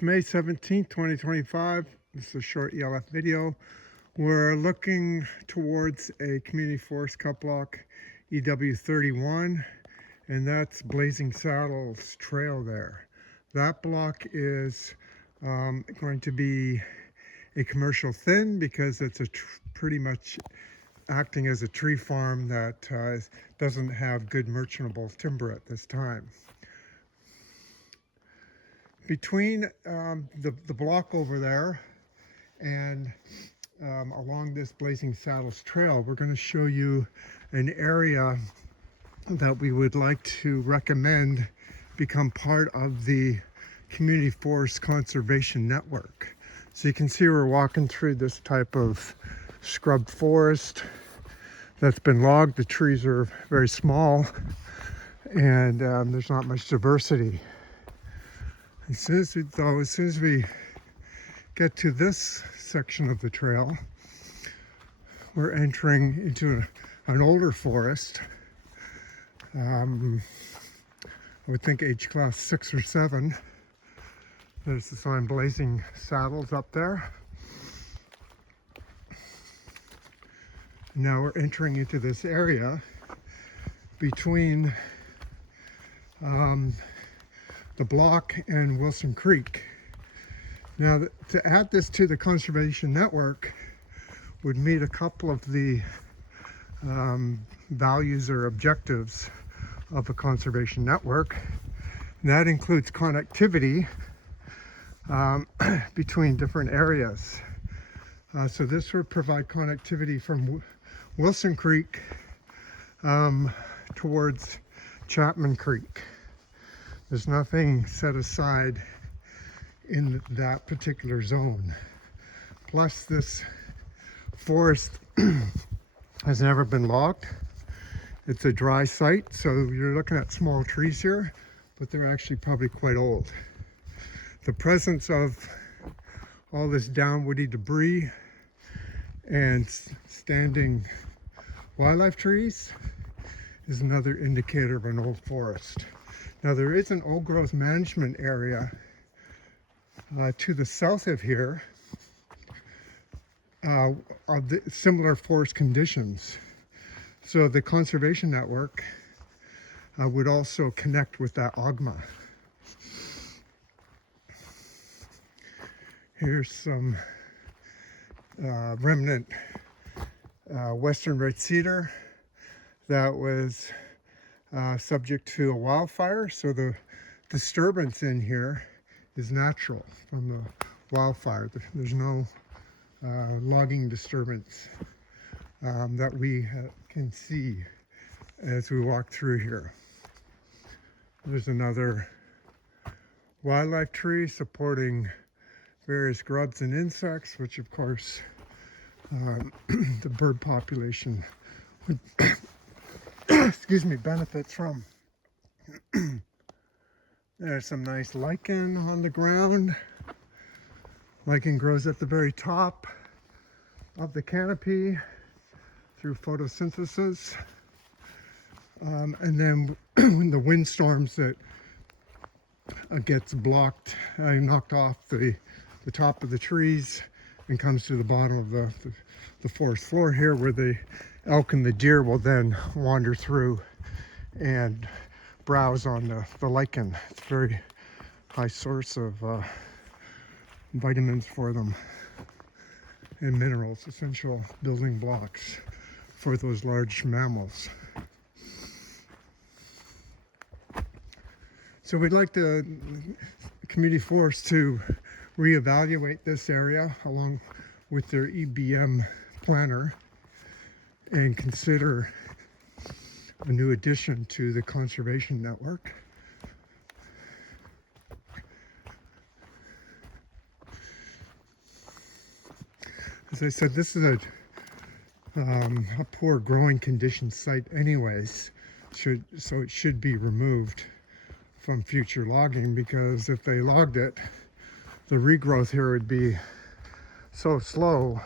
May 17th, 2025. This is a short ELF video. We're looking towards a community forest cut block EW31, and that's Blazing Saddles Trail there. That block is going to be a commercial thin because it's pretty much acting as a tree farm that doesn't have good merchantable timber at this time. Between the block over there and along this Blazing Saddles Trail, we're going to show you an area that we would like to recommend become part of the Community Forest Conservation Network. So you can see we're walking through this type of scrub forest that's been logged. The trees are very small and there's not much diversity. As soon as we get to this section of the trail, we're entering into an older forest. I would think age class 6 or 7. There's the sign Blazing Saddles up there. Now we're entering into this area between the block and Wilson Creek. Now, to add this to the conservation network would meet a couple of the values or objectives of a conservation network. And that includes connectivity between different areas. So this would provide connectivity from Wilson Creek towards Chapman Creek. There's nothing set aside in that particular zone. Plus, this forest has never been logged. It's a dry site, so you're looking at small trees here, but they're actually probably quite old. The presence of all this downwoody debris and standing wildlife trees is another indicator of an old forest. Now, there is an old growth management area to the south of here of the similar forest conditions. So the conservation network would also connect with that AGMA. Here's some remnant western red cedar that was subject to a wildfire, so the disturbance in here is natural from the wildfire. There's no logging disturbance that we can see as we walk through here. There's another wildlife tree supporting various grubs and insects, which of course the bird population would excuse me, benefits from. There's some nice lichen on the ground. Lichen grows at the very top of the canopy through photosynthesis. And then when the windstorms that gets blocked, knocked off the top of the trees and comes to the bottom of the forest floor here, where the elk and the deer will then wander through and browse on the lichen. It's a very high source of vitamins for them and minerals, essential building blocks for those large mammals. So we'd like the community forest to reevaluate this area along with their EBM planner and consider a new addition to the conservation network. As I said, this is a poor growing condition site anyways, so it should be removed from future logging, because if they logged it, the regrowth here would be so slow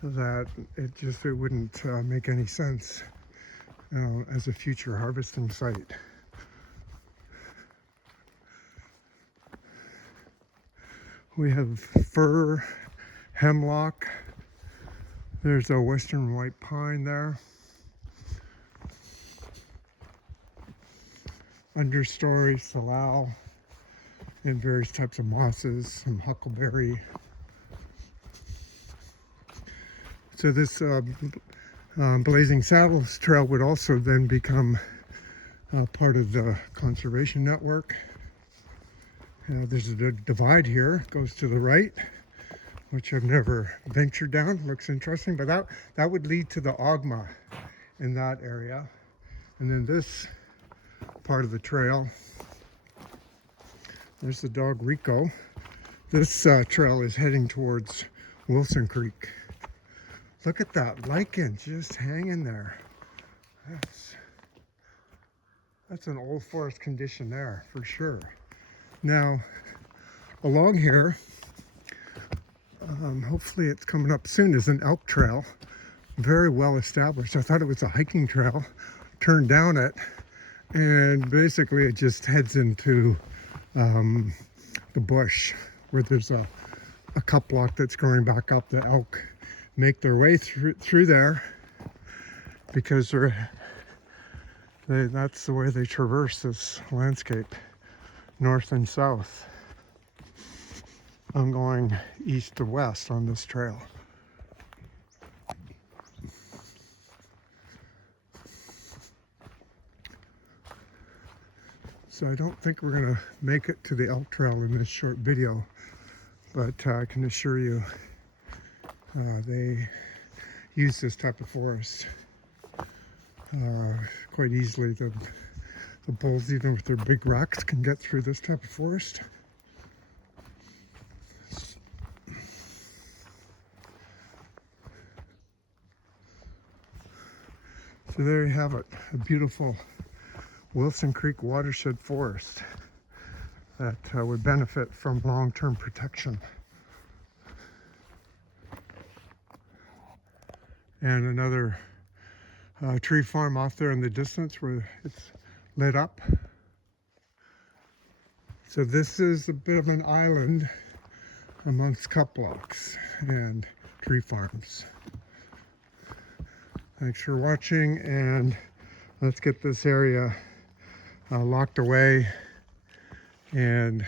that it wouldn't make any sense as a future harvesting site. We have fir, hemlock. There's a western white pine there. Understory salal and various types of mosses, some huckleberry. So this Blazing Saddles Trail would also then become part of the conservation network. There's a divide here, goes to the right, which I've never ventured down. Looks interesting, but that would lead to the Ogma in that area. And then this part of the trail, there's the dog Rico. This trail is heading towards Wilson Creek. Look at that lichen just hanging there. That's an old forest condition there for sure. Now, along here, hopefully it's coming up soon, is an elk trail. Very well established. I thought it was a hiking trail. Turned down it, and basically it just heads into the bush where there's a cut block that's going back up. The elk make their way through there because that's the way they traverse this landscape, north and south. I'm going east to west on this trail. So I don't think we're gonna make it to the elk trail in this short video, but I can assure you they use this type of forest quite easily. The bulls, even with their big racks, can get through this type of forest. So there you have it, a beautiful Wilson Creek Watershed forest that would benefit from long-term protection. And another tree farm off there in the distance where it's lit up. So this is a bit of an island amongst cut blocks and tree farms. Thanks for watching, and let's get this area locked away, and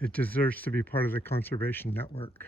it deserves to be part of the conservation network.